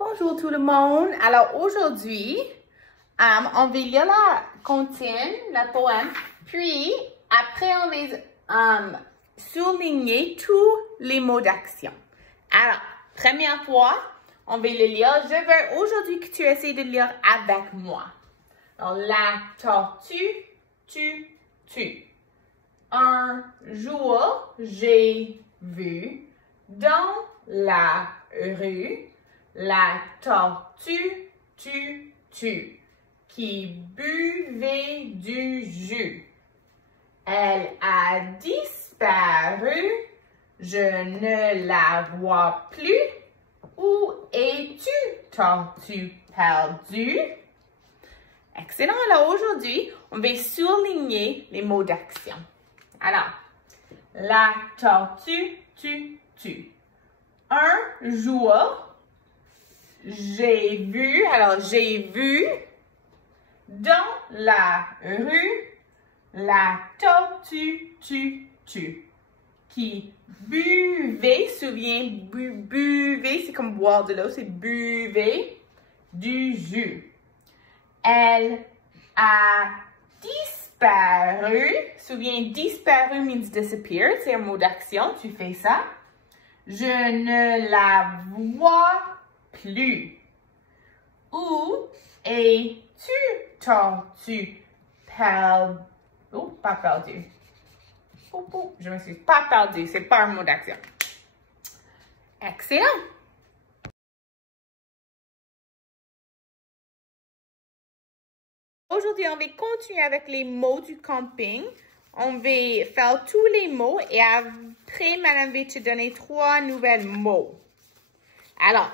Bonjour tout le monde. Alors aujourd'hui, on va lire la comptine, la poème, puis après on va souligner tous les mots d'action. Alors, première fois, on va le lire. Je veux aujourd'hui que tu essaies de lire avec moi. Alors, la tortue, tu. Un jour, j'ai vu dans la rue la tortue, qui buvait du jus. Elle a disparu, je ne la vois plus. Où es-tu, tortue perdue? Excellent. Alors aujourd'hui, on va souligner les mots d'action. Alors, la tortue, tu. Un jour, j'ai vu dans la rue la tortue, qui buvait, buvait, c'est comme boire de l'eau, c'est buvait du jus. Elle a disparu, disparu means disappear, c'est un mot d'action, tu fais ça. Je ne la vois plus. Où es-tu, tortue perdue? Oh, pas perdue. Oh, je me suis pas perdue, c'est pas un mot d'action. Excellent. Aujourd'hui, on va continuer avec les mots du camping. On va faire tous les mots et après, madame va te donner 3 nouvelles mots. Alors,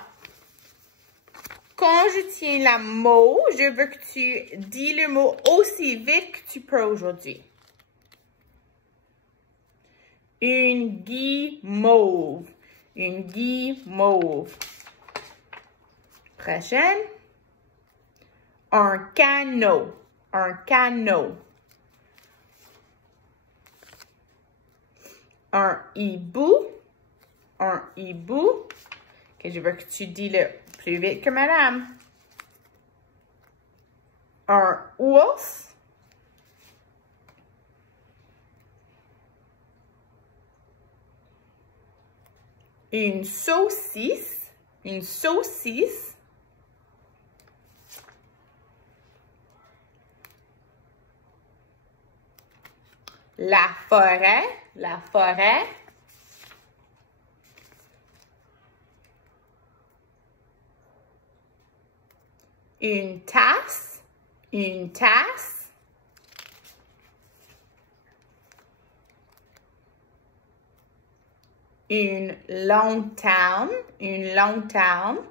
quand je tiens la mot, je veux que tu dis le mot aussi vite que tu peux aujourd'hui. Une guimauve. Une guimauve. Prochaine. Un canot. Un canot. Un hibou. Un hibou. Okay, je veux que tu dis le plus vite que madame. Un ours. Une saucisse. Une saucisse. La forêt. La forêt. Une tasse. Une tasse. Une lanterne. Une lanterne.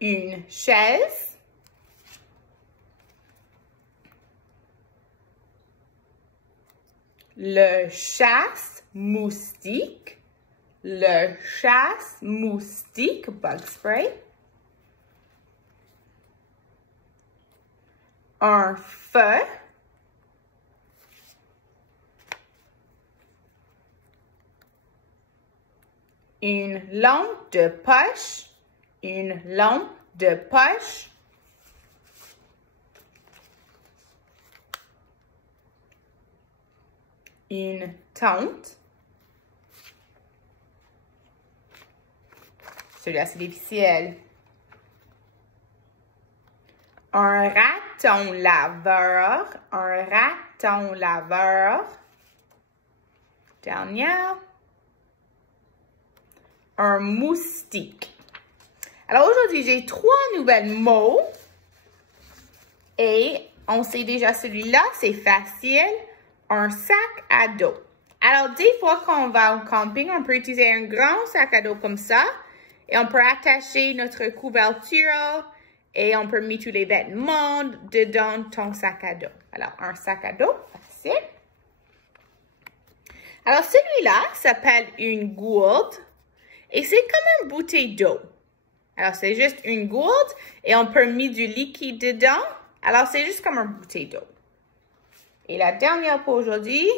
Une chaise. Le chasse-moustique. Le chasse-moustique, bug spray. Un feu. Une lampe de poche. Une lampe de poche. Une tente. Celui-là, c'est difficile. Un raton laveur. Un raton laveur. Dernière. Un moustique. Alors aujourd'hui, j'ai 3 nouvelles mots. Et on sait déjà celui-là, c'est facile. Un sac à dos. Alors, des fois qu'on va au camping, on peut utiliser un grand sac à dos comme ça. Et on peut attacher notre couverture et on peut mettre tous les vêtements dedans ton sac à dos. Alors, un sac à dos, facile. Alors, celui-là s'appelle une gourde et c'est comme une bouteille d'eau. Alors, c'est juste une gourde et on peut mettre du liquide dedans. Alors, c'est juste comme une bouteille d'eau. Et la dernière pour aujourd'hui,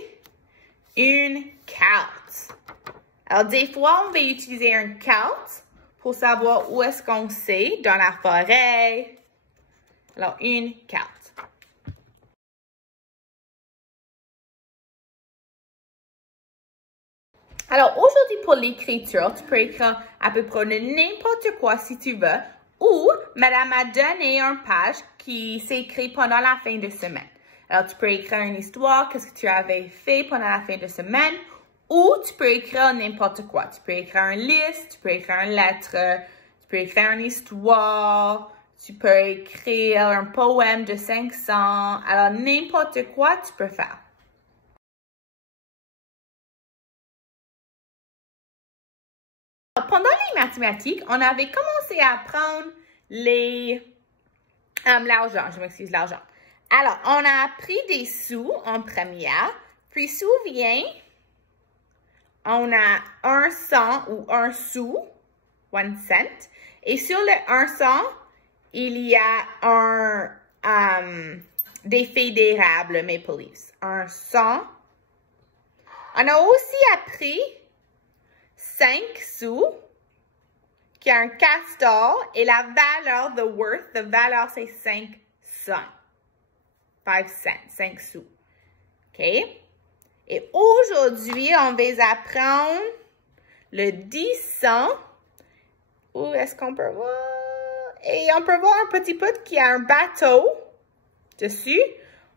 une carte. Alors, des fois, on va utiliser une carte pour savoir où est-ce qu'on sait dans la forêt. Alors, une carte. Alors, aujourd'hui, pour l'écriture, tu peux écrire à peu près n'importe quoi si tu veux. Ou, madame a donné une page qui s'écrit pendant la fin de semaine. Alors, tu peux écrire une histoire, qu'est-ce que tu avais fait pendant la fin de semaine. Ou tu peux écrire n'importe quoi. Tu peux écrire une liste, tu peux écrire une lettre, tu peux écrire une histoire, tu peux écrire un poème de 500. Alors, n'importe quoi tu peux faire. Pendant les mathématiques, on avait commencé à apprendre l'argent. Je m'excuse, l'argent. Alors, on a appris des sous en première. Puis, souviens, on a 1 cent ou 1 sou, 1 cent. Et sur le 1 cent, il y a des feuilles d'érable, Maple Leafs. 1 cent. On a aussi appris 5 sous, qui est un castor, et la valeur, the worth, the valeur, c'est 5 cents. 5 cents, 5 sous. OK? Et aujourd'hui, on va apprendre le 10 cents. Où est-ce qu'on peut voir? Et on peut voir un petit bout qui a un bateau dessus.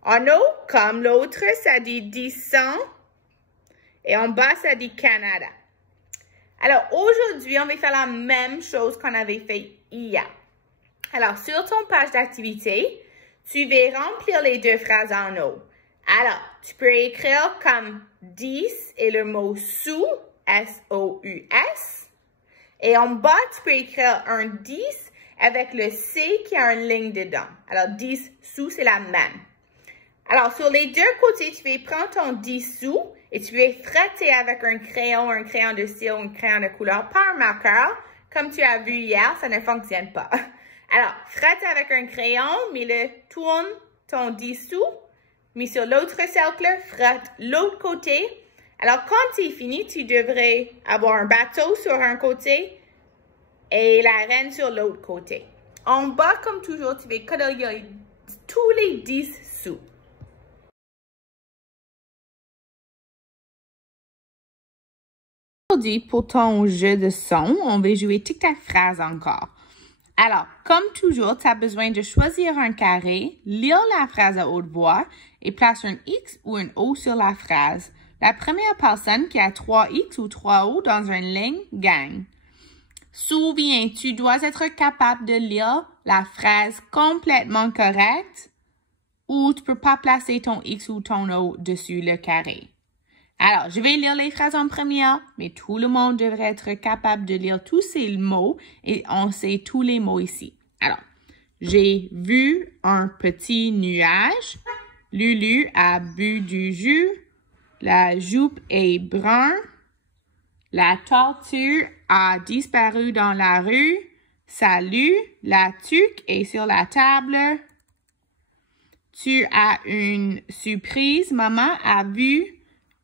En haut, comme l'autre, ça dit 10 cents. Et en bas, ça dit Canada. Alors, aujourd'hui, on va faire la même chose qu'on avait fait hier. Alors, sur ton page d'activité, tu vas remplir les deux phrases en haut. Alors, tu peux écrire comme 10 et le mot sous, S-O-U-S. Et en bas, tu peux écrire un 10 avec le C qui a une ligne dedans. Alors, 10 sous, c'est la même. Alors, sur les deux côtés, tu vas prendre ton 10 sous et tu vas frotter avec un crayon de style, un crayon de couleur, pas un marqueur. Comme tu as vu hier, ça ne fonctionne pas. Alors, frotte avec un crayon, tourne ton 10 sous, mets sur l'autre cercle, frotte l'autre côté. Alors, quand c'est fini, tu devrais avoir un bateau sur un côté et la reine sur l'autre côté. En bas, comme toujours, tu vas colorier tous les 10 sous. Aujourd'hui, pour ton jeu de son, on va jouer tic-tac-phrase encore. Alors, comme toujours, tu as besoin de choisir un carré, lire la phrase à haute voix et placer un X ou un O sur la phrase. La première personne qui a 3 X ou 3 O dans une ligne gagne. Souviens, tu dois être capable de lire la phrase complètement correcte ou tu ne peux pas placer ton X ou ton O dessus le carré. Alors, je vais lire les phrases en première, mais tout le monde devrait être capable de lire tous ces mots et on sait tous les mots ici. Alors, j'ai vu un petit nuage. Lulu a bu du jus. La jupe est brun. La tortue a disparu dans la rue. Salut, la tuque est sur la table. Tu as une surprise. Maman a vu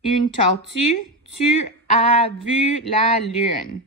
une tortue. Tu as vu la lune.